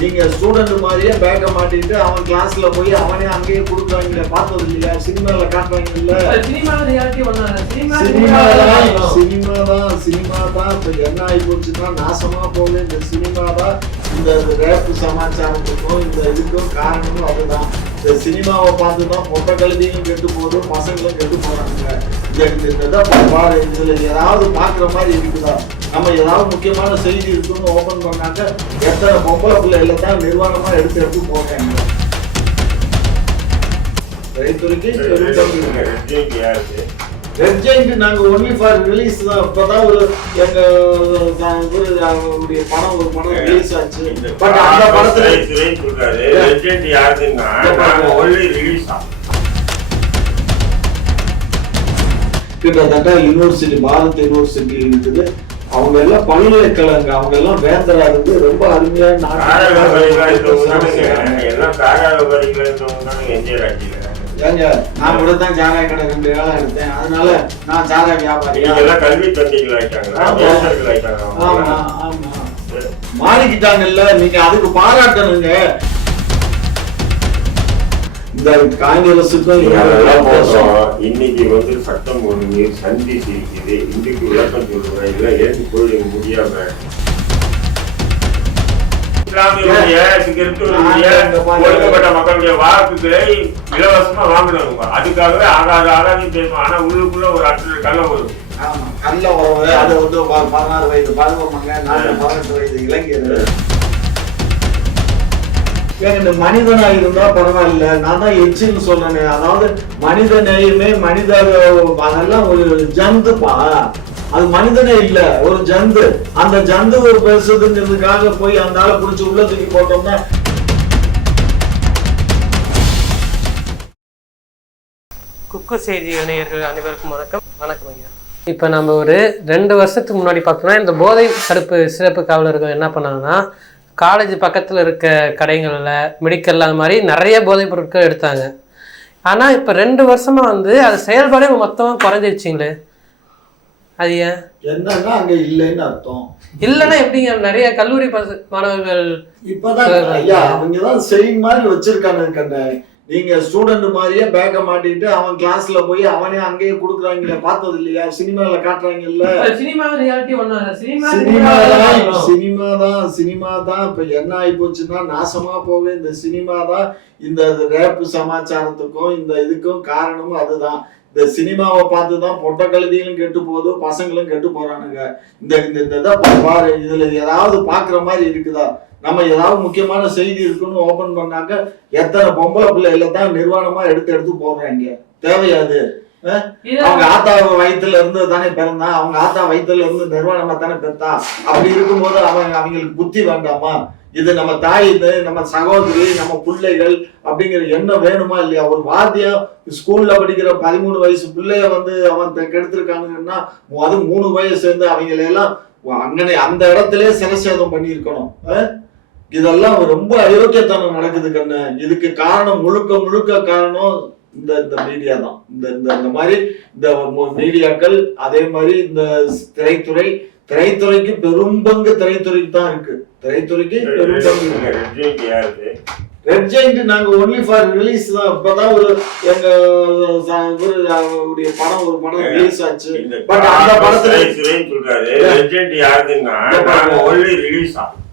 நீங்க ஸ்டூடெண்ட் மாதிரியே பேக்க மாட்டிட்டு அவன் கிளாஸ்ல போய் அவனே அங்கேயே கொடுக்குறாங்க. பார்த்தது இல்லையா? சினிமால காட்டுறாங்க இல்ல. சினிமா தான் இப்ப என்ன ஆகி போச்சுன்னா நாசமா போகுது. இந்த சினிமா தான் இந்த ரேப்பு சமாச்சாரத்துக்கும் இந்த இதுக்கும் காரணமும் அதுதான். இந்த சினிமாவை பார்த்துதான் பொட்ட கழுதியும் கெட்டு போகுது, பசங்களும் கெட்டு போறாங்க. பாரு, இதுல ஏதாவது பாக்குற மாதிரி இருக்குதா? நம்ம ஏதாவது முக்கியமான செய்தி இருக்குன்னு ஓபன் பண்ணாக்க எத்தனை பொம்பளை பிள்ளைகளை தான் நிர்வாணமா எடுத்து போறாங்க. நாங்க ஒன்லி ஃபார் ரிலீஸ் தான். இப்பதான் ஒரு எங்க படம் ஒரு படம் ரிலீஸ் ஆச்சு. பட் அந்த படத்துல கிட்டத்தட்ட யூனிவர்சிட்டி, பாரத் யூனிவர்சிட்டி இருக்குது. அவங்க எல்லாம் பல்கலைக்கழக, அவங்க எல்லாம் வேந்தரா இருந்து ரொம்ப அருமையா ஏங்க நான் கூட தான் சாராய கடை 2 வேலை எடுத்தேன். அதனால நான் சாராய வியாபாரி. கல்வி தந்திகள் மாறிக்கிட்டாங்கல்ல, நீங்க அதுக்கு பாராட்டணுங்க. இந்த காங்கிரஸுக்கும் இன்னைக்கு சட்டம் ஒழுங்கு சந்திச்சு இருக்குது. இன்றைக்கு விளக்கம் சொல்றேன். இல்ல ஏன் போய் முடியாம ஒடுக்கப்பட்ட மக்களுடைய வாக்குகளை இலவசமா வாங்கினவங்க. அதுக்காகவே ஆகாத பேசுவோம். ஆனா உள்ளுக்குள்ள ஒரு கள்ள வரும். கள்ள உறவு. அது 16 வயது பருவமாங்க, 18 வயது இளைஞர். இந்த மனிதனா இருந்தா பரவாயில்ல. நான் தான் எச்சின்னு சொல்றேன். அதாவது மனித நேயமே, மனித அதெல்லாம் ஒரு ஜந்துப்பா. அது மனிதனே இல்ல, ஒரு ஜந்து. அந்த ஜந்து ஒரு பேசுறதுங்கிறதுக்காக போய் அந்த ஆளை புடிச்சு உள்ள தூக்கி போட்டோம்னா. குக்கு செய்தி இணையர்கள் அனைவருக்கும் வணக்கம். வணக்கம் ஐயா. இப்போ நம்ம ஒரு 2 வருஷத்துக்கு முன்னாடி பார்த்தோம்னா இந்த போதை தடுப்பு சிறப்பு காவலர்கள் என்ன பண்ணாங்கன்னா, காலேஜ் பக்கத்தில் இருக்க கடைகளில், மெடிக்கல், அது மாதிரி நிறைய போதைப் பொருட்கள் எடுத்தாங்க. ஆனால் இப்போ 2 வருஷமாக அது செயல்பாடே மொத்தமாக குறைஞ்சிருச்சிங்களே. அது ஏன்? என்னன்னா அங்க இல்லைன்னு அர்த்தம். இல்லைன்னா எப்படிங்க? நிறைய கல்லூரி மாணவர்கள் இப்பதான் ஐயா அவங்கதான் செயின் மாதிரி வச்சிருக்காங்க. கண்ண நீங்க ஸ்டூடெண்ட் மாதிரியே பேக்க மாட்டிட்டு அவன் கிளாஸ்ல போய் அவனே அங்கேயே கொடுக்குறாங்க. பார்த்தது இல்லையா? சினிமால காட்டுறாங்க இல்ல. சினிமா தான் இப்ப என்ன ஆகி போச்சுன்னா நாசமா போவே. இந்த சினிமா தான் இந்த ரேப்பு சமாச்சாரத்துக்கும் இந்த இதுக்கும் காரணமும் அதுதான். இந்த சினிமாவை பார்த்துதான் பொட்ட கழுதிகளும் கெட்டு போகுது, பசங்களும் கெட்டு போறானுங்க. இந்த பாரு, இதுல ஏதாவது பாக்குற மாதிரி இருக்குதா? நம்ம ஏதாவது முக்கியமான செய்தி இருக்குன்னு ஓபன் பண்ணாக்க எத்தனை பொம்பளை பிள்ளைகளை தான் நிர்வாணமா எடுத்து போடுறாங்க. தேவையாது? அவங்க ஆத்தா வயிற்றுல இருந்து தானே பிறந்தான், அவங்க ஆத்தா வயிற்றுல இருந்து நிர்வாணமா தானே பெற்றா. அப்படி இருக்கும்போது அவங்களுக்கு புத்தி வேண்டாமா? இது நம்ம தாய், இது நம்ம சகோதரி, நம்ம பிள்ளைகள் அப்படிங்கிற எண்ணம் வேணுமா இல்லையா? ஒரு வாத்தியம் ஸ்கூல்ல படிக்கிற 13 வயசு பிள்ளைய அவன் கெடுத்திருக்கானுங்கன்னா, அது 3 வயசு சேர்ந்து அவங்களெல்லாம் அங்கனே அந்த இடத்துல சிரசேதம் பண்ணியிருக்கணும். இதெல்லாம் ரொம்ப அயோக்கியத்தனம் நடக்குது கண்ணு. இதுக்கு காரணம் முழுக்க காரணம் இந்த மீடியா தான். இந்த மாதிரி இந்த மீடியாக்கள், அதே மாதிரி இந்த திரைத்துறைக்கு பெரும்பங்கு திரைத்துறைக்கு தான் இருக்கு. திரைத்துறைக்கு பெரும்பங்கு இருக்கு. ரெட் ஜெயிண்ட் நாங்க ஒன்லி ஃபார் ரிலீஸ் தான். இப்பதான் ஒரு எங்க படம் ஒரு படம் ரிலீஸ் ஆச்சு. பட் அந்த படத்துல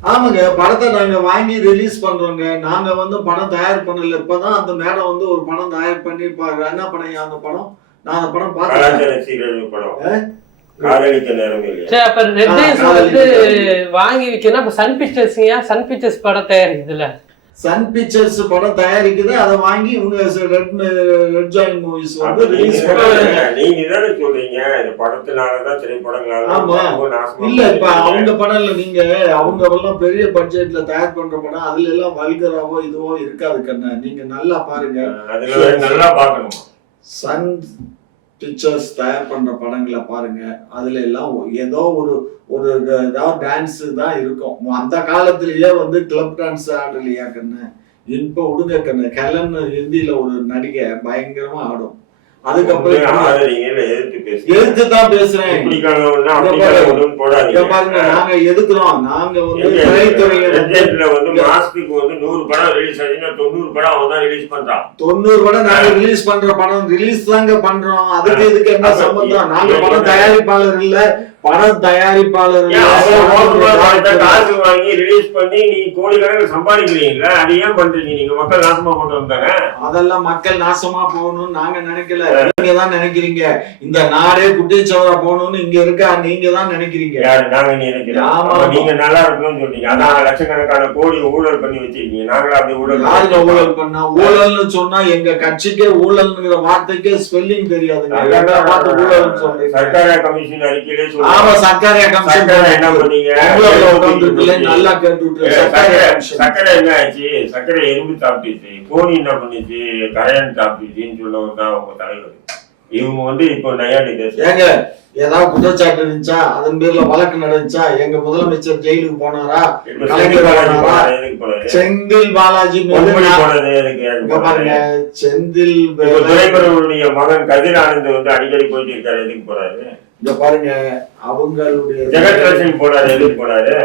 ஆமாங்க, படத்தை நாங்க வாங்கி ரிலீஸ் பண்றோங்க. நாங்க படம் தயார் பண்ணல. இப்பதான் அந்த மேடம் ஒரு படம் தயார் பண்ணி என்ன பண்ணீங்க அந்த படம்? நான் அந்த படம் பார்த்தேன். வாங்கி வைக்கணும். சன் பிக்சர்ஸ் படம் தயாரிக்குதுல்ல, சன் பிக்சர்ஸ் படம் தயாரிக்குது. அதை வாங்கி இவங்க ரெட் ஜாயிண்ட் மூவிஸ் ரிலீஸ் பண்றாங்க. நீங்க தானே சொல்றீங்க இந்த படத்தினாலதான் திரைப்படங்களால. ஆமா, இல்ல இப்ப அவங்க படம் இல்ல. நீங்க அவங்க எல்லாம் பெரிய பட்ஜெட்ல தயார் பண்ற படம், அதுல எல்லாம் வல்கராவோ இதுவோ இருக்காது கண்ணா. நீங்க நல்லா பாருங்க, அதுல நல்லா பாக்கணும். சன் பிக்சர்ஸ் தயார் பண்ற படங்களை பாருங்க. அதுல எல்லாம் ஏதோ ஒரு ஏதாவது டான்ஸ் தான் இருக்கும். அந்த காலத்திலேயே கிளப் டான்ஸ் ஆடலையா கண்ணு? இப்ப விடுங்க கண்ணு. கலன் ஹிந்தியில ஒரு நடிகை பயங்கரமா ஆடும். அதுக்கப்புறம் ஆதரிங்கன்னு எதிர்த்து பேசுறீங்க. எதிர்த்து தான் பேசுறேன். இப்படி கலவன்னா அப்படி கலவணும்னு போடாதீங்க. இங்க பாருங்க, நாங்க எதுக்குறோம், நாங்க வந்து திரைத்துறையை வந்து மாசத்துக்கு வந்து 100 படம் ரிலீஸ் ஆச்சுன்னா 90 படம் அவன் தான் ரிலீஸ் பண்றான். 90 படம் நாங்க ரிலீஸ் பண்ற படம் ரிலீஸ் தாங்க பண்றோம். அதுக்கு இதுக்கு என்ன சம்பந்தம்? நாங்க படம் தயாரிப்பாளர் இல்ல, படம் தயாரிப்பாளர் காசு வாங்கி ரிலீஸ் பண்ணி நீ கோடிக்கணக்கில் சம்பாதிக்கிறீங்களா? அது ஏன் பண்றீங்க? நீங்க மக்கள் நாசமா கொண்டு வந்தாங்க. அதெல்லாம் மக்கள் நாசமா போகணும்னு நாங்க நினைக்கல, நீங்க தான் நினைக்கிறீங்க. இந்த நாடே குட்டிச்சவரா போகணும்னு இங்க இருக்க நீங்க தான் நினைக்கிறீங்க. நாங்க நினைக்கிறோம் நீங்க நல்லா இருக்கணும்னு சொன்னீங்க. அதான் லட்சக்கணக்கான கோடி ஊழல் பண்ணி வச்சிருக்கீங்க. நாங்களும் அப்படி ஊழல் பண்ணா ஊழல்னு சொன்னா எங்க கட்சிக்கே ஊழல்ங்கிற வார்த்தைக்கே ஸ்பெல்லிங் தெரியாதுங்க. ஊழல் சொல்றீங்க. சர்க்கார கமிஷன் அறிக்கையிலே சொல்லுங்க. ஆமா, சர்க்கார கமிஷன் என்ன பண்ணீங்க? நல்லா கேட்டு சர்க்கரை என்ன ஆச்சு? சர்க்கரை எறும்பு சாப்பிட்டுச்சு, கோணி என்ன பண்ணிச்சு, கரையான் சாப்பிட்டுச்சுன்னு சொல்லவர் தான் உங்க தலைவர். இவங்க வந்து இப்போ நயாண்டி ஏங்க ஏதாவது குற்றச்சாட்டு இருந்துச்சா, அதன் பேர்ல வழக்கு நடந்துச்சா? எங்க முதலமைச்சர் ஜெயிலுக்கு போனாரா? செந்தில் பாலாஜி பாருங்க, செந்தில் துரைமுருகனுடைய மகன் கதிர் ஆனந்த் வந்து அடிக்கடி போயிட்டு இருக்காரு. எதுக்கு போறாரு? இங்க பாருங்க, அவங்களுடைய ஜெகத்ரட்சன் போனாரு. எதுக்கு போனாரு?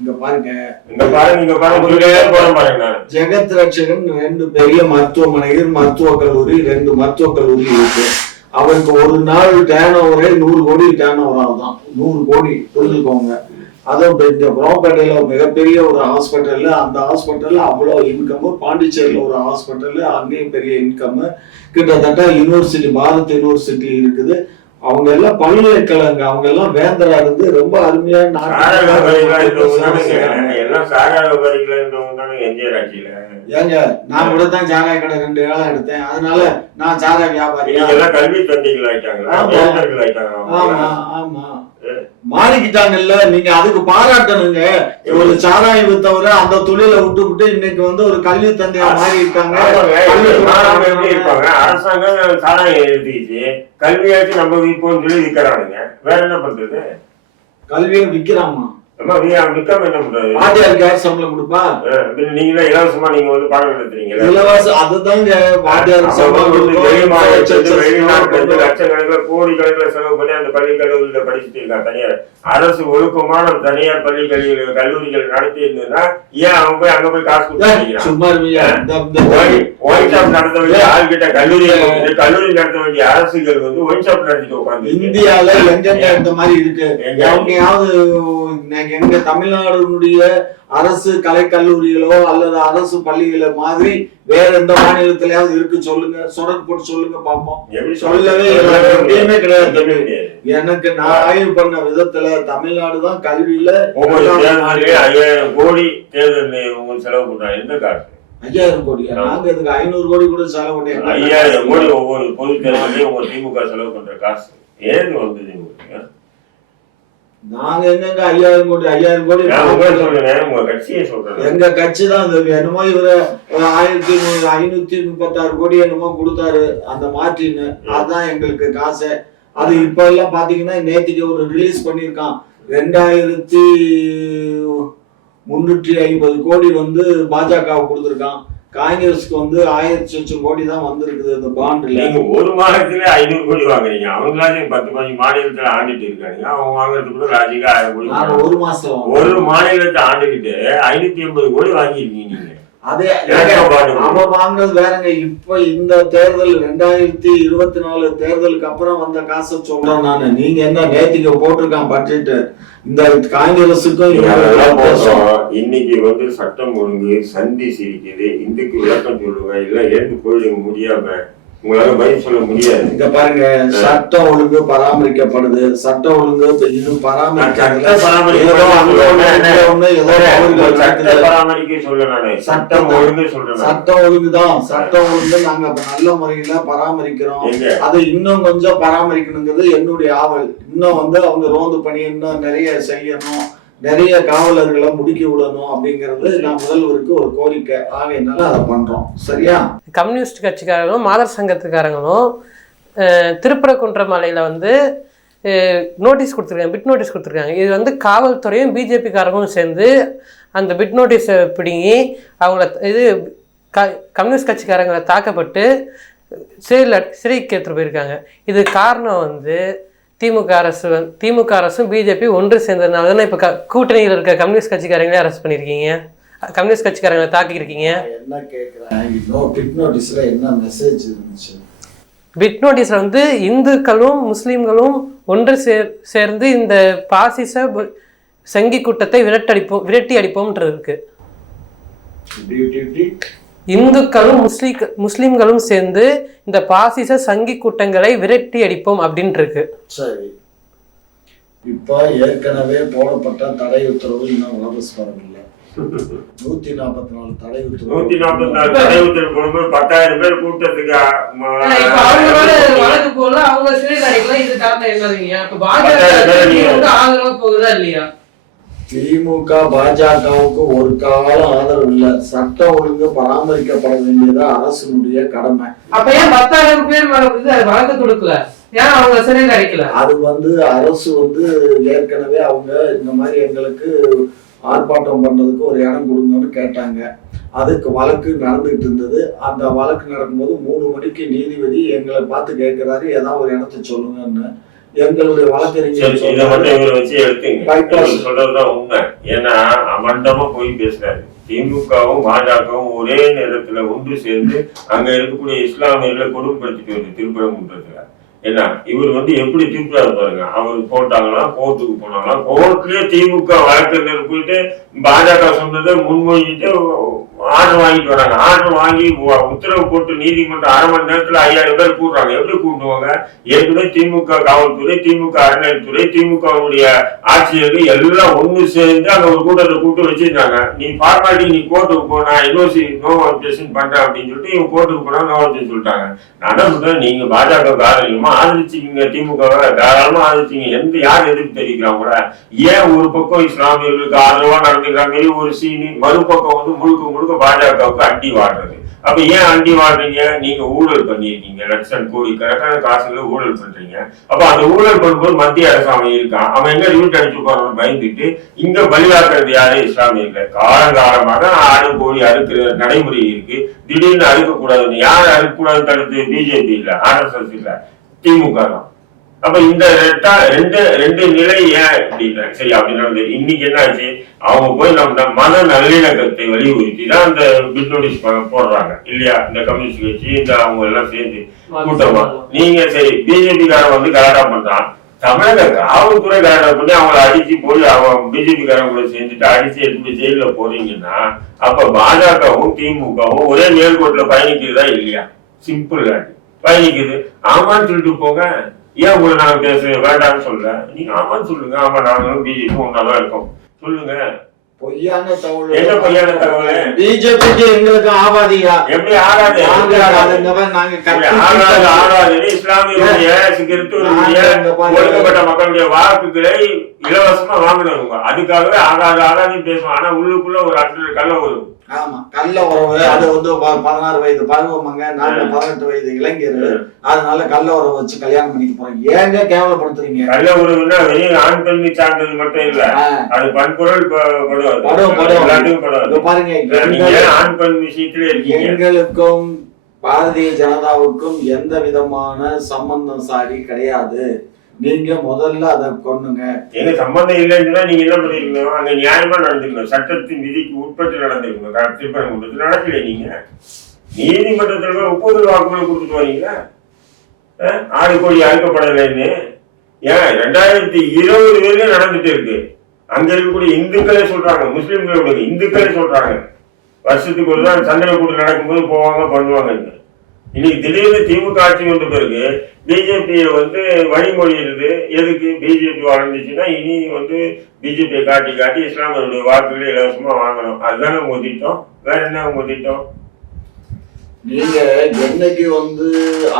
இங்க பாருங்க, ஜெகத் ரட்சகன் 2 பெரிய மருத்துவமனைகள், மருத்துவக் கல்லூரி, 2 மருத்துவக் கல்லூரி இருக்கு. அவருக்கு ஒரு நாள் டேர்ன் ஓவரே 100 கோடி டேர்ன் ஓவர் ஆகுதான். 100 கோடி புரிஞ்சுக்கோங்க. அதுவும் இந்த குரோம்பேட்டையில மிகப்பெரிய ஒரு ஹாஸ்பிட்டல், அந்த ஹாஸ்பிட்டல்ல அவ்வளவு இன்கம். பாண்டிச்சேரியில ஒரு ஹாஸ்பிட்டல், அங்கேயும் பெரிய இன்கம். கிட்டத்தட்ட யூனிவர்சிட்டி, பாரத் யூனிவர்சிட்டி இருக்குது. அவங்க எல்லாம் பல்கலைக்கழக, அவங்க எல்லாம் வேந்தரா இருந்து ரொம்ப அருமையான ஏங்க. நான் கூட தான் சாராய கடை 2 ஏலம் எடுத்தேன். அதனால நான் சாராய வியாபாரி. கல்வி தந்தைகள் ஆயிட்டாங்களா? ஆமா ஆமா, மாறிக்கிட்டாங்கல்ல. நீங்க அதுக்கு பாராட்டணுங்க. ஒரு சாராயம் வித்தவரை அந்த தொழிலை விட்டு இன்னைக்கு வந்து ஒரு கல்வி தந்தையா மாறி இருக்காங்க. அரசாங்கம் சாராயம் எழுதிச்சு, கல்வியாச்சும் நம்ம விற்போம்னு சொல்லி விற்கிறானுங்க. வேற என்ன பண்றது? கல்வியை விற்கிறாமா? விற்காம என்ன பண்றது? வாத்தியாருக்கு சம்பளம் கொடுப்பா? நீங்க இலவசமா நீங்க வந்து பாடம் நடத்துறீங்க. இலவசம் அதுதாங்க வாத்தியாருக்கு சம்பளம். வெளிநாட்டுல லட்சக்கணக்கில் கோடி கணக்கில் செலவு பண்ணி அந்த பள்ளி கல்லூரியில படிச்சுட்டு இருக்காங்க. தனியார் அரசு ஒழுக்கமான தனியார் பள்ளி கல்லூரிகள் நடத்தி இருந்ததுன்னா ஏன் அவங்க போய் அங்க போய் காசு கொடுத்து ஒயின் ஷாப் நடத்த வேண்டிய ஆள்கிட்ட கல்லூரி நடத்த வேண்டிய அரசுகள் வந்து ஒயின் ஷாப் நடத்திட்டு உட்காந்து. இந்தியால எங்கெங்க இந்த மாதிரி இருக்கு? எங்கேயாவது எங்க தமிழ்நாடுடைய அரசு கலை கல்லூரிகளோ அல்லது அரசு பள்ளிகளோ மாதிரி வேற எந்த மாநிலத்திலயாவது இருக்கு? சொல்லுங்க, சொடக்கு போட்டு சொல்லுங்க பாப்போம். சொல்லவே எங்கேயுமே கிடையாது. எனக்கு நான் ஆய்வு பண்ண விதத்துல தமிழ்நாடுதான் கல்வியில 5000 கோடி தேர்தல் உங்களுக்கு செலவு பண்றாங்க. எந்த காசு? 5000 கோடி. நாங்க இதுக்கு 500 கோடி கூட செலவு பண்ணி 5000 கோடி ஒவ்வொரு பொது தேர்தலையும் உங்க திமுக செலவு பண்ற காசு ஏது வந்தது உங்களுக்கு? நாங்க எங்க 5000 கோடி எங்க கட்சி தான். என்னமோ இவரு 1536 கோடி என்னமோ கொடுத்தாரு அந்த மார்டின். அதுதான் எங்களுக்கு காசு. அது இப்ப எல்லாம் பாத்தீங்கன்னா நேற்றுக்கு ஒரு ரிலீஸ் பண்ணிருக்கான். 2350 கோடி வந்து பாஜக கொடுத்திருக்கான். காங்கிரஸ்க்கு வந்து 1000 கோடி தான் வந்திருக்குது இந்த பாண்டுல. நீங்க ஒரு மாதத்துல 500 கோடி வாங்குறீங்க. அவங்களாச்சும் 10 மாநிலத்துல ஆண்டுட்டு இருக்காங்க. அவங்க வாங்குறது கூட ராஜிகா 1000 கோடி. ஒரு மாசம் ஒரு மாநிலத்தை ஆண்டுகிட்டு 580 கோடி வாங்கிருக்கீங்க நீங்க. அதே அவன் வாங்கினது வேறங்க. இப்ப இந்த தேர்தல் 2024 தேர்தலுக்கு அப்புறம் வந்த காசை சொல்றேன் நானு. நீங்க என்ன நேத்திக்கு போட்டிருக்கான் பட்ஜெட் இந்த காங்கிரஸுக்கும். இன்னைக்கு வந்து சட்டம் ஒழுங்கு சந்தி சிரிக்குது. இதுக்கு விளக்கம் சொல்லுங்க, இல்ல எழுந்து போயிடுங்க முடியாம. உங்களால பதில் சொல்ல முடியாது. இங்க பாருங்க, சட்டம் ஒழுங்கு பராமரிக்கப்படுது. சட்டம் ஒழுங்கு இன்னும் பராமரிக்க சொல்ல சட்டம் ஒழுங்கு சொல்றேன். சட்டம் ஒழுங்குதான். சட்டம் ஒழுங்கு நாங்க நல்ல முறையில பராமரிக்கிறோம். அது இன்னும் கொஞ்சம் பராமரிக்கணுங்கிறது என்னுடைய ஆவல். இன்னும் வந்து அவங்க ரோந்து பணி இன்னும் நிறைய செய்யணும், நிறைய காவலர்களை முடுக்கி விடணும் அப்படிங்கிறது நான் முதல்வருக்கு ஒரு கோரிக்கை. ஆகையினால அதை பண்றோம். சரியா? கம்யூனிஸ்ட் கட்சிக்காரங்களும் மாதர் சங்கத்துக்காரங்களும் திருப்பரங்குன்றமலையில் வந்து நோட்டீஸ் கொடுத்துருக்காங்க, பிட் நோட்டீஸ் கொடுத்துருக்காங்க. இது வந்து காவல்துறையும் பிஜேபிக்காரங்களும் சேர்ந்து அந்த பிட் நோட்டீஸை பிடுங்கி அவங்கள கம்யூனிஸ்ட் கட்சிக்காரங்களை தாக்கப்பட்டு சிறைக்கு எடுத்துட்டு போயிருக்காங்க. இது காரணம் வந்து திமுக அரசும் பிஜேபி ஒன்று சேர்ந்ததுனால தானே இப்போ கூட்டணியில் இருக்க கம்யூனிஸ்ட் கட்சிக்காரங்களே அரெஸ்ட் பண்ணியிருக்கீங்க, கம்யூனிஸ்ட் கட்சிக்காரங்களை தாக்கியிருக்கீங்க. என்ன கேட்குறேன், பிட் நோட்டீஸ்ல என்ன மெசேஜ் இருந்துச்சு? பிட் நோட்டீஸ்ல வந்து இந்துக்களும் முஸ்லீம்களும் ஒன்று சேர்ந்து இந்த பாசிச சங்கி கூட்டத்தை விரட்டி அடிப்போம்ன்றது இருக்கு. இந்துக்களும் முஸ்லீம்களும் சேர்ந்து இந்த பாசிச சங்கி கூட்டங்களை விரட்டி அடிப்போம் அப்படின்னு இருக்கு. சரி, இப்ப ஏற்கனவே போடப்பட்ட தடை உத்தரவு இன்னும் வாபஸ் வரவில்லை. 144 தடை உத்தரவு 144 தடை உத்தரவு போடும்போது 10,000 பேர் கூட்டத்துக்கு வழக்கு போல அவங்க சிறையில் அடைக்கலாம். இது காரணம் என்னதுங்க? இப்ப பாஜக போகுதா இல்லையா? திமுக பாஜகவுக்கு ஒரு காலம் ஆதரவு இல்ல. சட்டம் ஒழுங்கு பராமரிக்கப்பட வேண்டியது அரசுடைய கடமை. அப்ப ஏன் 10,000 பேர் வழக்கு கொடுக்கல? ஏன் அவங்க சிறையில் அடைக்கல? அது வந்து அரசு வந்து ஏற்கனவே அவங்க இந்த மாதிரி எங்களுக்கு ஆர்ப்பாட்டம் பண்றதுக்கு ஒரு இடம் கொடுங்கன்னு கேட்டாங்க. அதுக்கு வழக்கு நடந்துகிட்டு இருந்தது. அந்த வழக்கு நடக்கும்போது 3 மணிக்கு நீதிபதி எங்களை பார்த்து கேட்கிறாரு, ஏதாவது ஒரு இடத்த சொல்லுங்கன்னு. எங்களுடைய வழக்கறிஞர் சொல்றதுதான் உண்மை. ஏன்னா அமண்டமா போய் பேசுறாரு. திமுகவும் பாஜகவும் ஒரே நேரத்துல ஒன்று சேர்ந்து அங்க இருக்கக்கூடிய இஸ்லாமியர்களை கொடுமைப்படுத்திட்டு வருது திருப்பரங்குன்றத்துல. என்ன இவர் வந்து எப்படி திருப்பி பாருங்க, அவர் போட்டாங்களா, கோர்ட்டுக்கு போனாங்களா, கோர்ட்லயே திமுக வழக்கறிஞர் போயிட்டு பாஜக சொன்னதை முன்மொழிட்டு ஆர்டர் வாங்கிட்டு வராங்க. ஆர்டர் வாங்கி உத்தரவு போட்டு நீதிமன்றம் 1/2 மணி நேரத்துல 5000 பேர் கூடுறாங்க. எப்படி கூட்டுவாங்க? ஏற்கனவே திமுக காவல்துறை, திமுக அறநிலையத்துறை, திமுகவுடைய ஆட்சியர்கள் எல்லாம் ஒண்ணு சேர்ந்து அங்க ஒரு கூட்டத்தை கூட்டு வச்சிருந்தாங்க. நீ ஃபார்மாலிட்டி, நீ கோர்ட்டுக்கு போனா யூனிவர்சிட்டி நோ அப்ஜெக்ஷன் பண்ற அப்படின்னு சொல்லிட்டு இவங்க கோர்ட்டுக்கு போனா நோ அப்ஜெக்ஷன் சொல்லிட்டாங்க. நான் என்ன சொல்றேன், நீங்க பாஜக ஆதரிக்கமா ஆதரிச்சிங்க, திமுக தாராளமா ஆதரிச்சிங்க. யார் எதிர்ப்பு தெரிவிக்கிறாங்க கூட? ஏன் ஒரு பக்கம் இஸ்லாமியர்களுக்கு ஆதரவா நடந்துக்கிறாங்க ஒரு சீனி, மறுபக்கம் வந்து முழுக்க பாஜகவுக்கு அண்டி வாடுறது. அப்ப ஏன் அண்டி வாடுறீங்க? நீங்க ஊழல் பண்ணிருக்கீங்க, லட்சம் கோடி கணக்கான காசுகளை ஊழல் பண்றீங்க. அப்ப அந்த ஊழல் பண்ணும்போது மத்திய அரசாங்கம் இருக்கான், அவன் எங்க ரிவிட் அடிச்சு போறான்னு பயந்துட்டு இங்க பலியாக்குறது யாரு? இஸ்லாமியர்கள். காலங்காலமாக 6 கோடி அறுக்கிற நடைமுறை இருக்கு. திடீர்னு அறுக்க கூடாதுன்னு யார் அறுக்க கூடாதுன்னு தடுத்து? பிஜேபி இல்ல, RSS இல்ல, திமுக தான். அப்ப இந்த ரெண்டு நிலை ஏன் அப்படின்னா சரி அப்படி நடந்தது. இன்னைக்கு என்ன ஆச்சு? அவங்க போய் நம்ம மத நல்லிணக்கத்தை வலியுறுத்தி தான் அந்த பிட் நோட்டீஸ் போடுறாங்க இல்லையா? இந்த கம்யூனிஸ்ட் கட்சி இந்த அவங்க எல்லாம் சேர்ந்து கூட்டமா. நீங்க சரி பிஜேபி காரன் வந்து கலாட்டா பண்றான், தமிழக காவல்துறை கலாட்டா பண்ணி அவங்களை அடிச்சு போய் அவன் பிஜேபி காரங்களை சேர்ந்துட்டு அடிச்சு எடுத்து ஜெயில போறீங்கன்னா அப்ப பாஜகவும் திமுகவும் ஒரே நேர்கோட்டில் பயணிக்கிறதா இல்லையா? சிம்பிள் பயணிக்குது. ஆமான்னு சொல்லிட்டு போங்க. ஏன் உங்களை நாங்க பேச வேண்டாம்னு சொல்ல? நீங்க ஆமான்னு சொல்லுங்க. ஆமா நாங்களும் பிஜேபி ஒன்னாதான் இருக்கோம் சொல்லுங்க. பொய்யான தகவல். என்ன பொய்யான தகவல்? பிஜேபிக்கு எங்களுக்கு ஆவாதியா? எப்படி ஆகாது? ஆகாது. இஸ்லாமிய ஒடுக்கப்பட்ட மக்களுடைய வாக்குகளை இலவசமா வாங்கினவங்க. அதுக்காகவே ஆகாதுன்னு பேசுவோம். ஆனா உள்ளுக்குள்ள ஒரு கள்ள வரும். ஆமா, கள்ள உறவு. அது வந்து 16 வயது பருவமாங்க, நாங்க 18 வயது இளைஞர். அதனால கள்ள உறவு வச்சு கல்யாணம் பண்ணிக்க போறோம். ஏங்க கேவலப்படுத்துறீங்க? கள்ள உறவுன்னா வெறும் ஆண் பெண்ணு சார்ந்தது மட்டும் இல்ல, அது பண்பொருள் பாருங்க. ஆண் பெண் விஷயத்துல எங்களுக்கும் பாரதிய ஜனதாவுக்கும் எந்த விதமான சம்பந்தம் சாரி கிடையாது. நீங்க முதல்ல அதை கொண்டுங்க. எங்க சம்பந்தம் இல்லைன்னா நீங்க என்ன பண்ணிருக்கணும்? அங்க நியாயமா நடந்துக்கணும், சட்டத்தின் விதிக்கு உட்பட்டு நடந்துக்கணும். திருப்பரங்குன்றத்தில் நடக்கல. நீங்க நீதிமன்றத்துல 30 வாக்குகளை கொடுத்துட்டு வரீங்களா? 6 கோடி அறுக்கப்படலைன்னு. ஏன் 2020 வரைக்கும் நடந்துட்டு இருக்கு. அங்க இருக்கக்கூடிய இந்துக்களே சொல்றாங்க, முஸ்லிம்களோட இந்துக்களே சொல்றாங்க, வருஷத்துக்கு ஒரு நாள் சந்தன கூட்டு நடக்கும்போது போவாங்க பண்ணுவாங்க. இன்னைக்கு திடீர்னு திமுக ஆட்சி வந்த பிறகு பிஜேபியை வந்து வழிமொழியிறது எதுக்கு? பிஜேபி வளர்ந்துச்சுன்னா இனி வந்து பிஜேபியை காட்டி இஸ்லாமியருடைய வாக்குகளை இலவசமா வாங்கணும். அதுதானே உங்க திட்டம். வேற என்ன உங்க திட்டம்? நீங்க என்னைக்கு வந்து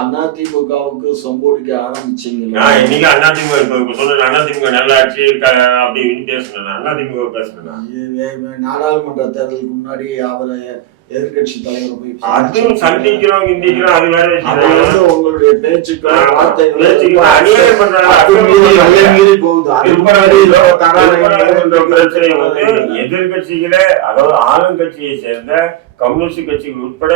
அதிமுகவுக்கு சொம்போடிக்க ஆரம்பிச்சீங்களா? இன்னைக்கு அதிமுக இப்ப சொன்ன அதிமுக நல்லாட்சி அப்படின்னு பேசுனேன். அதிமுக பேசுனேன். நாடாளுமன்ற தேர்தலுக்கு முன்னாடி அவரை எதிர்கட்சி தலைவர் போய் அதுவும் சந்திக்கிறோம் இந்திக்கிறோம் அது வேற விஷயம். உங்களுடைய பேச்சுக்கள் அநியாயம் பண்றாங்க பிரச்சனை வந்து எதிர்கட்சிகளே, அதாவது ஆளுங்கட்சியை சேர்ந்த கம்யூனிஸ்ட் கட்சிகள் உட்பட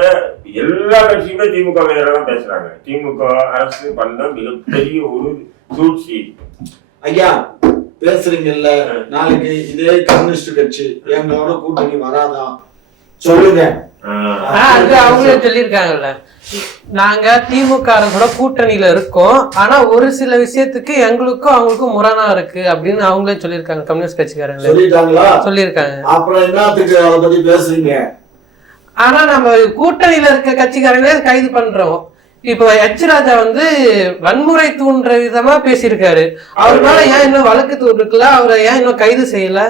எல்லா கட்சியுமே திமுக எதிராக பேசுறாங்க. திமுக அரசு பண்ண மிகப்பெரிய ஒரு சூழ்ச்சி. ஐயா பேசுறீங்கல்ல, நாளைக்கு இதே கம்யூனிஸ்ட் கட்சி எங்களோட கூட்டணி வராதா சொல்லுங்க. அது அவங்களே சொல்லியிருக்காங்கல்ல, நாங்க திமுக அரசோட கூட்டணியில இருக்கோம், ஆனா ஒரு சில விஷயத்துக்கு எங்களுக்கும் அவங்களுக்கும் முரணா இருக்கு அப்படின்னு அவங்களே சொல்லியிருக்காங்க. கம்யூனிஸ்ட் கட்சிக்காரங்க சொல்லியிருக்காங்க. அப்புறம் என்னத்துக்கு அதை பத்தி பேசுறீங்க? ஆனா நம்ம கூட்டணியில இருக்க கட்சிக்காரங்களே கைது பண்றோம். இப்ப எச் ராஜா வந்து வன்முறை தூண்டுற விதமா பேசியிருக்காரு. அவர் மேல ஏன் இன்னும் வழக்கு தூண்டுருக்குல, அவரை ஏன் இன்னும் கைது செய்யல?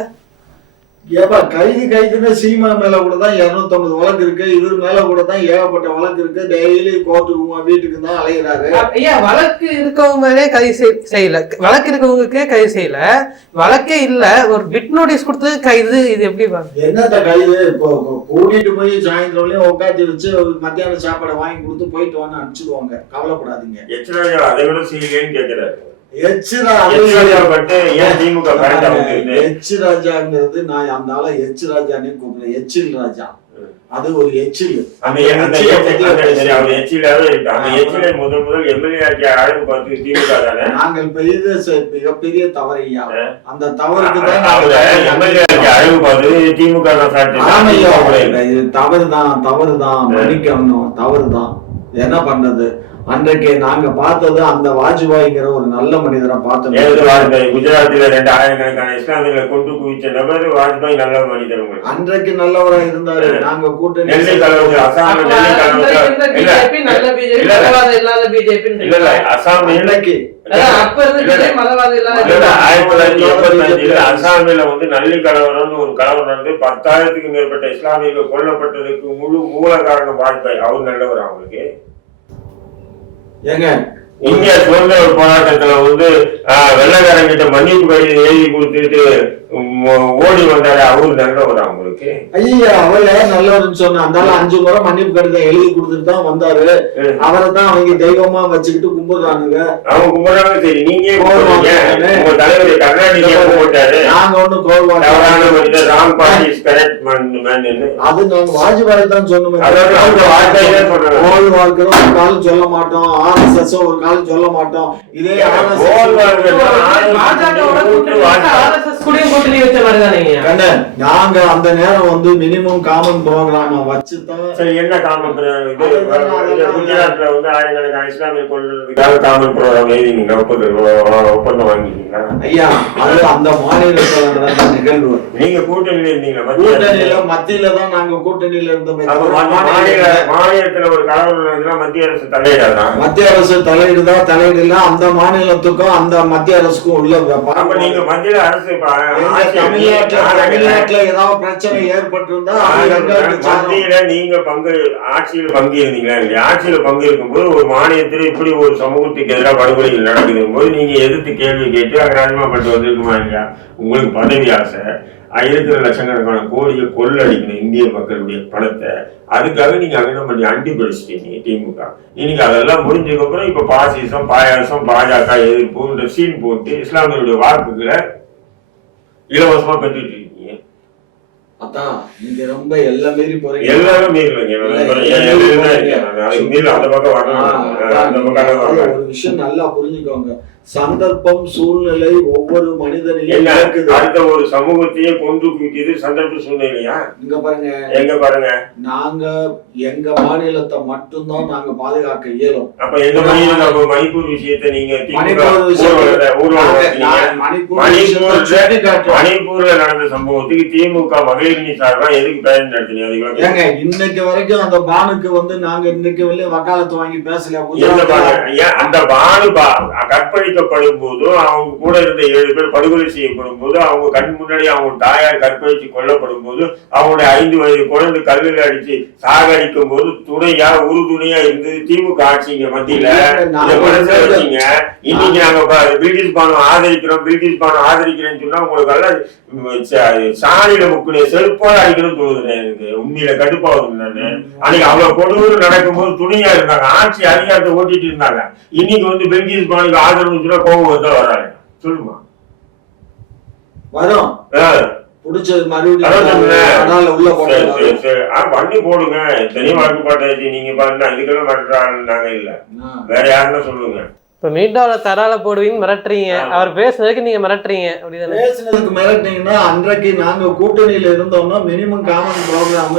ஏப்பா கைதுன்னு சீமா மேல கூட தான் 250 வழக்கு இருக்கு, இவர் மேல கூட தான் ஏகப்பட்ட வழக்கு இருக்கு. டெய்லி கோர்ட்டுக்கு வீட்டுக்கு தான் அலைகிறாரு. ஐயா வழக்கு இருக்கவங்களே கைது செய்யல, வழக்கு இருக்கவங்களுக்கே கைது செய்யல, வழக்கே இல்ல, ஒரு பிட் நோட்டீஸ் கொடுத்தது கைது. இது எப்படி என்னத்த கைது? கூட்டிட்டு போய் சாயந்தரம் உட்காந்து வச்சு மத்தியான சாப்பாடை வாங்கி கொடுத்து போயிட்டு வான்னு அனுப்பிச்சிடுவாங்க, கவலைப்படாதீங்க. அதை விட செய்யலன்னு கேட்கிறாரு. எச் ராஜாங்கிறது நான் அந்த ஆளை எச் ராஜானே கூப்பிடுறேன். எச்சில் ராஜா, அது ஒரு எச்சில். நாங்கள் மிகப்பெரிய தவறையா, அந்த தவறுக்கு தான் தவறுதான் மன்னிக்கணும், தவறுதான். என்ன பண்ணது? அன்றைக்கு நாங்க பார்த்தது அந்த வாஜ்பாய்ங்கிற ஒரு நல்ல மனிதரை பார்த்தோம். குஜராத்ல 2000 இஸ்லாமியர்களை கொண்டு குவிச்ச நபர் வாஜ்பாய் நல்ல மனிதர். அன்றைக்கு நல்லவரா இருந்தாரு. நாங்க கூட்டணி அசாமில வந்து நல்லி கலவரம் ஒரு கலவரம் நடந்து 10,000க்கும் மேற்பட்ட இஸ்லாமியர்கள் கொல்லப்பட்டதுக்கு முழு மூல காரணம் வாஜ்பாய். அவர் நல்லவர். அவங்களுக்கு இந்தியா சுதந்திர போராட்டத்துல வந்து வெள்ளக்காரங்கிட்ட மன்னிப்பு கடிதம் எழுதி கொடுத்துட்டு ஓடி வந்தாரு. அவரு நல்லவர். அவங்களுக்கு ஐயா அவர் நல்லவர்னு சொன்ன அந்த 5 முறை மன்னிப்பு கடிதம் எழுதி கொடுத்துட்டு தான் வந்தாரு. அவரை தான் அவங்க தெய்வமா வச்சுக்கிட்டு கும்பிடுறானுங்க. அவங்க கும்பிடுறாங்க. சரி, நீங்க உங்க தலைவர் கருணாநிதி போட்டாரு. நாங்க ஒண்ணு wrong party is correct man. அது நாங்க வாஜ்பாய் தான் சொன்னோம். கோல் வாழ்க்கை ஒரு காலம் சொல்ல மாட்டோம், RSS ஒரு காலம் சொல்ல மாட்டோம். இதே நாங்க அந்த நேரம் வந்து மினிமம் காமன் ப்ரோக்ராம் வச்சுதான். என்ன காமன் குஜராத்ல வந்து ஆயிரக்கணக்கான இஸ்லாமியர் கொள்றதுக்காக காமன் ப்ரோக்ராம் எழுதினீங்க, ஒப்பந்தம் வாங்கிட்டீங்களா? ஐயா அது அந்த மாநிலத்துல நடந்த நிகழ்வு. நீங்க கூட்டணியில இருந்தீங்களா? மத்தியில தான் நாங்க கூட்டணியில இருந்தோம். மாநிலத்துல ஒரு கலவரம் நடந்ததுன்னா மத்திய அரசு தலையிடாதான். மத்திய அரசு தலையிடுதா தலையிடல அந்த மாநிலத்துக்கும் அந்த மத்திய அரசுக்கும் உள்ள நீங்க மத்திய அரசு தமிழ்நாட்டுல ஏதாவது பிரச்சனை ஏற்பட்டிருந்தா மத்தியில நீங்க ஆட்சியில் பங்கு இருந்தீங்களா இல்லையா? ஆட்சியில பங்கு இருக்கும்போது ஒரு மாநிலத்தில் இப்படி ஒரு சமூகத்துக்கு எதிராக படுகொலைகள் நடக்குதும் போது நீங்க எதிர்த்து கேள்வி கேட்டு அங்க ராஜினாமாப்பட்டு வந்திருக்குமா இல்லையா? உங்களுக்கு பதவி ஆசை, இருக்கிற லட்சக்கணக்கான கோடியை கொள்ளடிக்கணும் இந்திய மக்களுடைய பணத்தை. அதுக்காக நீங்க அங்கே பண்ணி அண்டி படிச்சிட்டீங்க திமுக. இன்னைக்கு அதெல்லாம் முடிஞ்சதுக்கு அப்புறம் இப்ப பாசிசம் பாயாசம் பாஜக எதிர்ப்புன்ற சீன் போட்டு இஸ்லாமியருடைய வாக்குகளை இலவசமா பெற்றுட்டு இருக்கீங்க. அதான் நீங்க ரொம்ப எல்லாம் மீறி போறீங்க. எல்லாரும் மீறலைங்க. அந்த பக்கம் வரணும். ஒரு விஷயம் நல்லா புரிஞ்சுக்கோங்க. சந்தர்ப்பம் சூழ்நிலை ஒவ்வொரு மனிதனையும் அடுத்த ஒரு சமூகத்தையே கொண்டு குவிக்கிறது சந்தர்ப்ப சூழ்நிலையா? இங்க பாருங்க நாங்க எங்க மாநிலத்தை மட்டும்தான் நாங்க பாதுகாக்க இயலும். அப்ப எங்க மாநிலம் மணிப்பூர் விஷயத்தை நீங்க மணிப்பூர்ல நடந்த சம்பவத்துக்கு திமுக மகளிரணி சார்பா எதுக்கு பேரணி நடத்தினீங்க? இன்னைக்கு வரைக்கும் அந்த பானுக்கு வந்து நாங்க இன்னைக்கு வெளியே வக்காலத்து வாங்கி பேசல. அந்த பானு கற்பழிக்கப்படும் போதும் அவங்க கூட இருந்த 7 பேர் படுகொலை செய்யப்படும் போது அவங்க கண் முன்னாடி அவங்க தாயார் கற்பழிச்சு கொல்லப்படும் போது அவங்களுடைய 5 வயது குழந்தை கல்லில் அடிச்சு சாகடிக்கும் போது துணையா உறுதுணையா இருந்து திமுக ஆட்சிங்க மத்தியில வச்சீங்க. இன்னைக்கு நாங்க பிரிட்டிஷ் பானம் ஆதரிக்கிறோம் பிரிட்டிஷ் பானம் ஆதரிக்கிறேன்னு சொன்னா உங்களுக்கு எல்லாம் சாணியில முக்குனே செருப்போட அடிக்கணும் தோணுது எனக்கு. உண்மையில கடுப்பாகுது நானு. அன்னைக்கு அவ்வளவு கொடூறு நடக்கும்போது துணியா இருந்தாங்க, ஆட்சி அதிகாரத்தை ஓட்டிட்டு இருந்தாங்க. இன்னைக்கு வந்து பெல்கிஸ் பானுக்கு ஆதரவு கோபம் தான் வராங்க. சொல்லுமா வரும் புடிச்சது மறுபடியும் பண்ணி போடுங்க. எத்தனையும் வழக்கு பாட்டாச்சு. நீங்க பாருங்க இதுக்கெல்லாம் மாட்டாங்க இல்ல, வேற யாருன்னா சொல்லுங்க. இப்ப மீட்டாவில் தரால போடுவீங்கன்னு மிரட்டுறீங்க, அவர் பேசுனதுக்கு நீங்க மிரட்டுறீங்க. அப்படிதானே? பேசுனதுக்கு மிரட்டினீங்கன்னா அன்றைக்கு நாங்க கூட்டணியில இருந்தோம்னா மினிமம் காமன் ப்ரோக்ராம்,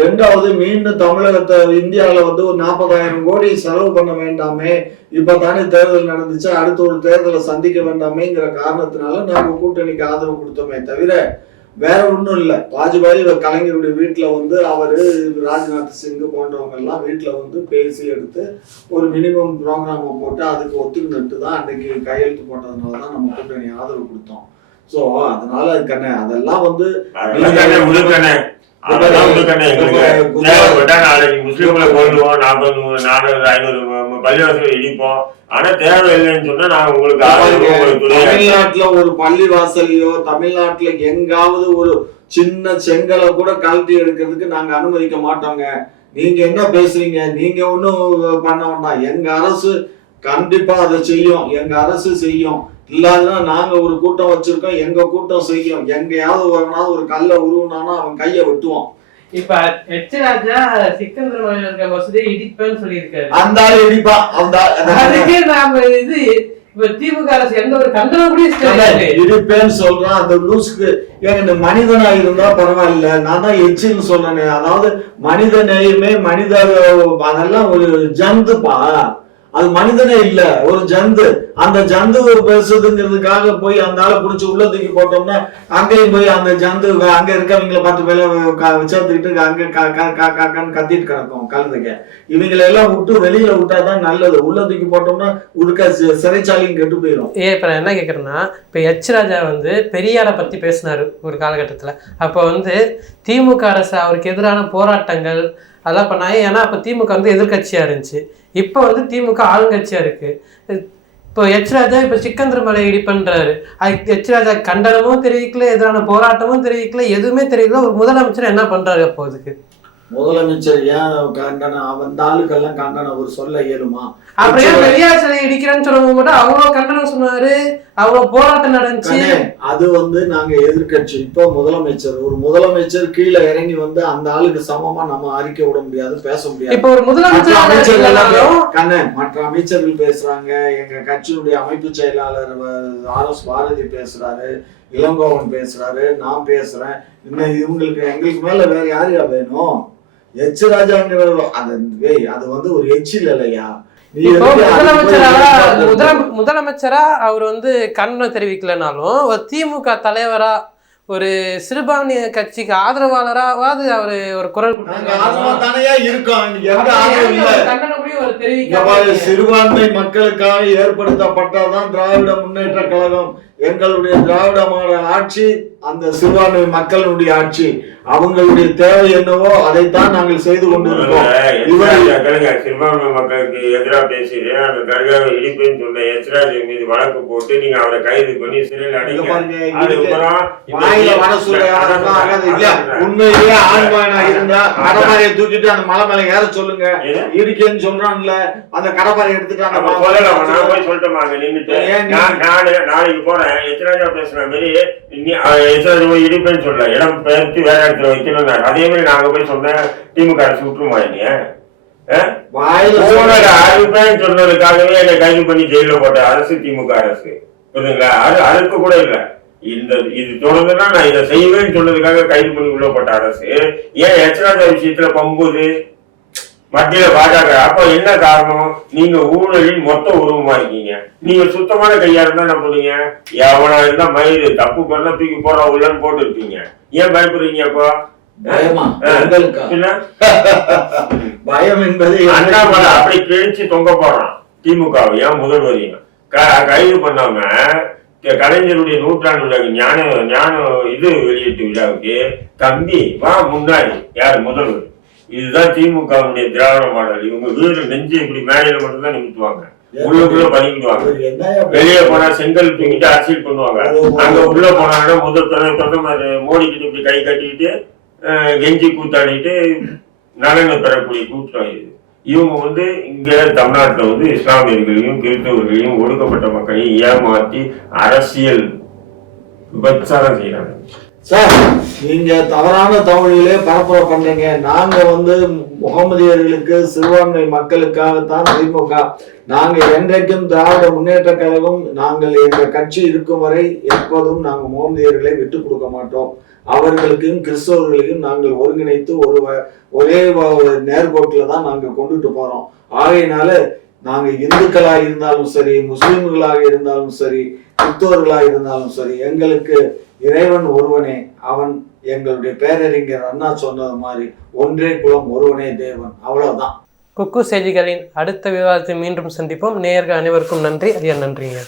ரெண்டாவது மீண்டும் தமிழகத்தை இந்தியாவில வந்து ஒரு 40,000 கோடி செலவு பண்ண வேண்டாமே, இப்ப தானே தேர்தல் நடந்துச்சு, அடுத்த ஒரு தேர்தலை சந்திக்க வேண்டாமேங்கிற காரணத்தினால நாங்க கூட்டணிக்கு ஆதரவு கொடுத்தோமே தவிர வேற ஒண்ணும் இல்ல. வாஜ்பாய் கலைஞருடைய வீட்டுல வந்து அவரு ராஜ்நாத் சிங் போன்றவங்க எல்லாம் வீட்டுல வந்து பேசி எடுத்து ஒரு மினிமம் ப்ரோக்ராம் போட்டு அதுக்கு ஒத்துக்கிட்டு தான் அன்னைக்கு கையெழுத்து போட்டதுனாலதான் நம்ம கூட்டணி ஆதரவு கொடுத்தோம். சோ அதனால கண்ணே அதெல்லாம் வந்து முஸ்லிம்களை கொள்ளுவோம், 400 500 பள்ளிவாசல் இடிப்போம். ஆனா தேவையில்லைன்னு சொன்னா நான் உங்களுக்கு தமிழ்நாட்டுல ஒரு பள்ளிவாசலையோ தமிழ்நாட்டுல எங்காவது ஒரு சின்ன செங்கலை கூட கழட்டி எடுக்கிறதுக்கு நாங்க அனுமதிக்க மாட்டோங்க. நீங்க என்ன பேசுறீங்க? நீங்க ஒண்ணும் பண்ண வேண்டாம், எங்க அரசு கண்டிப்பா அதை செய்யும், எங்க அரசு செய்யும். இல்லாதுன்னா நாங்க ஒரு கூட்டம் வச்சிருக்கோம், எங்க கூட்டம் செய்யும். எங்கேயாவது ஒரு கல்லை உருவனானா அவன் கைய வெட்டுவோம். இப்ப எச் ராஜா சிக்கந்தர் மலையில இருக்க மசூதியை இடிப்பேன்னு சொல்லியிருக்காரு. அந்த ஆளு இடிப்பா. அதுக்கே நாம இது இப்ப திமுக அரசு எந்த ஒரு கண்டனம் கூட இடிப்பேன்னு சொல்றான். அந்த லூசுக்கு எங்க மனிதனா இருந்தா பரவாயில்ல, நான் தான் எச்சின்னு சொல்றேனே. அதாவது மனித நேயமே மனித அதெல்லாம் ஒரு ஜந்துப்பா, அது மனிதனே இல்ல, ஒரு ஜந்து. அந்த ஜந்து பேசுறதுங்கிறதுக்காக போய் அந்த ஆளை புடிச்சு உள்ள தூக்கி போட்டோம்னா அங்கேயும் போய் அந்த ஜந்து அங்க இருக்கவங்களை 10 பேரை சேர்த்துக்கிட்டு அங்க கத்திட்டு கிடக்கும் கலந்துக்க. இவங்களை எல்லாம் விட்டு வெளியில விட்டாதான் நல்லது. உள்ள தூக்கி போட்டோம்னா உடுக்க சிறைச்சாலையும் கெட்டு போயிடும். இப்ப என்ன கேக்குறேன்னா, இப்ப எச் ராஜா வந்து பெரியாரை பத்தி பேசினாரு ஒரு காலகட்டத்துல. அப்ப வந்து திமுக அரசு அவருக்கு எதிரான போராட்டங்கள் அதெல்லாம் பண்ணாங்க. ஏன்னா அப்ப திமுக வந்து எதிர்கட்சியா இருந்துச்சு, இப்ப வந்து திமுக ஆளுங்கட்சியா இருக்கு. இப்போ எச் ராஜா இப்ப சிக்கந்தர் மலை இடிப்பன்றாரு. எச் ராஜா கண்டனமும் தெரிவிக்கல, எதிரான போராட்டமும் தெரிவிக்கல, எதுவுமே தெரியல. ஒரு முதலமைச்சர் என்ன பண்றாரு அப்போ? அதுக்கு முதலமைச்சர் ஏன் கண்டனம்? அந்த ஆளுக்கெல்லாம் கண்டனம் ஒரு சொல்ல இயலுமா? அப்படியே பெரியார் சிலை இடிக்கிறேன்னு சொல்லும்போது மட்டும் அவ்வளவு கண்டனம் சொன்னாரு, அவ்வளவு போராட்டம் நடந்துச்சு. அது வந்து நாங்க எதிர்கட்சி. இப்போ முதலமைச்சர், ஒரு முதலமைச்சர் கீழே இறங்கி வந்து அந்த ஆளுக்கு சமமா நம்ம அறிக்கை விட முடியாது, பேச முடியாது. இப்ப ஒரு முதலமைச்சர் மற்ற அமைச்சர்கள் பேசுறாங்க, எங்க கட்சியினுடைய அமைப்பு செயலாளர் RS பாரதி பேசுறாரு, இளங்கோவன் பேசுறாரு, நான் பேசுறேன். இன்னும் இவங்களுக்கு எங்களுக்கு மேல வேற யாரையா வேணும்? எச் ராஜாங்கிற அது வந்து ஒரு எச்சில் இல்லையா? முதலமைச்சரா அவர் வந்து கண்டனம் தெரிவிக்கலனாலும் ஒரு திமுக தலைவரா ஒரு சிறுபான்மைய கட்சிக்கு ஆதரவாளராவது அவரு ஒரு குரல் சிறுபான்மை மக்களுக்காக ஏற்படுத்தப்பட்டதான் திராவிட முன்னேற்ற கழகம். எங்களுடைய திராவிட மாடல் ஆட்சி அந்த சிறுபான்மை மக்களுடைய ஆட்சி. அவங்களுடைய தேவை என்னவோ அதைத்தான் நாங்கள் செய்து கொண்டிருக்கோம். சிறுபான்மை மக்களுக்கு எதிராக பேசிட்டு அந்த தர்காவை இடிப்புன்னு சொன்ன எச் ராஜா மீது வழக்கு போட்டு நீங்க அவரை கைது பண்ணி சிறையில் உண்மையிலேயே ஆண்பானா இருந்தா கடப்பாறையை தூக்கிட்டு அந்த மலை மேல ஏற சொல்லுங்க. இடிக்கன்னு சொல்றான்ல, அந்த கடப்பாறை எடுத்துட்டாங்க. போய் சொல்லிட்டோமாங்க நின்றுட்டு நாளைக்கு போறேன் எச் ராஜா பேசுற மாதிரி எச் ராஜா போய் இடிப்பேன்னு சொல்ல இடம் பெயர்த்து வேற இடத்துல வைக்கணும். அதே மாதிரி நாங்க போய் சொன்ன திமுக அரசு விட்டுருமா? சொன்னதுக்காகவே என்னை கைது பண்ணி ஜெயில போட்ட அரசு திமுக அரசு, புரியுதுங்களா? அது அதுக்கு கூட இல்ல. இது தொடர்ந்துன்னா நான் இதை செய்வேன்னு சொன்னதுக்காக கைது பண்ணி உள்ள போட்ட அரசு ஏன் எச் ராஜா விஷயத்துல பங்குது மத்தியில பாஜக? அப்ப என்ன காரணம்? நீங்க ஊழலின் மொத்த உருவமா இருக்கீங்க. நீங்க சுத்தமான கையா இருந்தா என்ன பண்ணுவீங்க? எவனா இருந்தா மயிறு தப்பு பண்ணா தூக்கி போற உள்ளன்னு போட்டு இருப்பீங்க. ஏன் பயப்படுறீங்க? அப்போ பயம் என்பது அண்ணாமலை அப்படி கிழிச்சு தொங்க போறான் திமுக ஏன் முதல்வரையும் கைது பண்ணாம கலைஞருடைய 100ஆண்டு விழாக்கு ஞான இது வெளியீட்டு விழாவுக்கு தம்பி வா முன்னாடி யாரு முதல்வர். இதுதான் திமுகவுடைய திராவிட மாடல். இவங்க வீடு நெஞ்சு இப்படி மேடையில மட்டும்தான் நிமித்துவாங்க. உள்ளுக்குள்ள பண்ணிடுவாங்க. வெளியே போனா செங்கல் தூக்கிட்டு அரசியல் பண்ணுவாங்க. அங்க உள்ள போனாங்கன்னா முதல் மோடி கிட்ட இப்படி கை கட்டிக்கிட்டு கெஞ்சி கூத்தாடிட்டு நலனை பெறக்கூடிய கூட்டம் இது. இவங்க இங்க தமிழ்நாட்டுல இஸ்லாமியர்களையும் கிறிஸ்தவர்களையும் ஒடுக்கப்பட்ட மக்களையும் ஏமாற்றி அரசியல் விபச்சாரம் செய்யறாங்க. சார், நீங்க தவறான தகவல்களே பரப்புரை பண்றீங்க. நாங்க முகமதியர்களுக்கு சிறுபான்மை மக்களுக்காகத்தான் திமுக. நாங்க என்றைக்கும் திராவிட முன்னேற்ற கழகம், நாங்கள் எங்க கட்சி இருக்கும் வரை எப்போதும் நாங்க முகமதியர்களை விட்டு கொடுக்க மாட்டோம். அவர்களுக்கும் கிறிஸ்தவர்களையும் நாங்கள் ஒருங்கிணைத்து ஒரே நேர்கோட்டில தான் நாங்க கொண்டுட்டு போறோம். ஆகையினால நாங்க இந்துக்களாக இருந்தாலும் சரி, முஸ்லிம்களாக இருந்தாலும் சரி, கிறிஸ்தவர்களாக இருந்தாலும் சரி, எங்களுக்கு இறைவன் ஒருவனே. அவன் எங்களுடைய பேரறிஞர் அண்ணா சொன்னது மாதிரி ஒன்றே குலம் ஒருவனே தேவன். அவ்வளவுதான். குக்கு செய்திகளின் அடுத்த விவாதத்தை மீண்டும் சந்திப்போம். நேயர்கள் அனைவருக்கும் நன்றி. ஐயா, நன்றிங்க.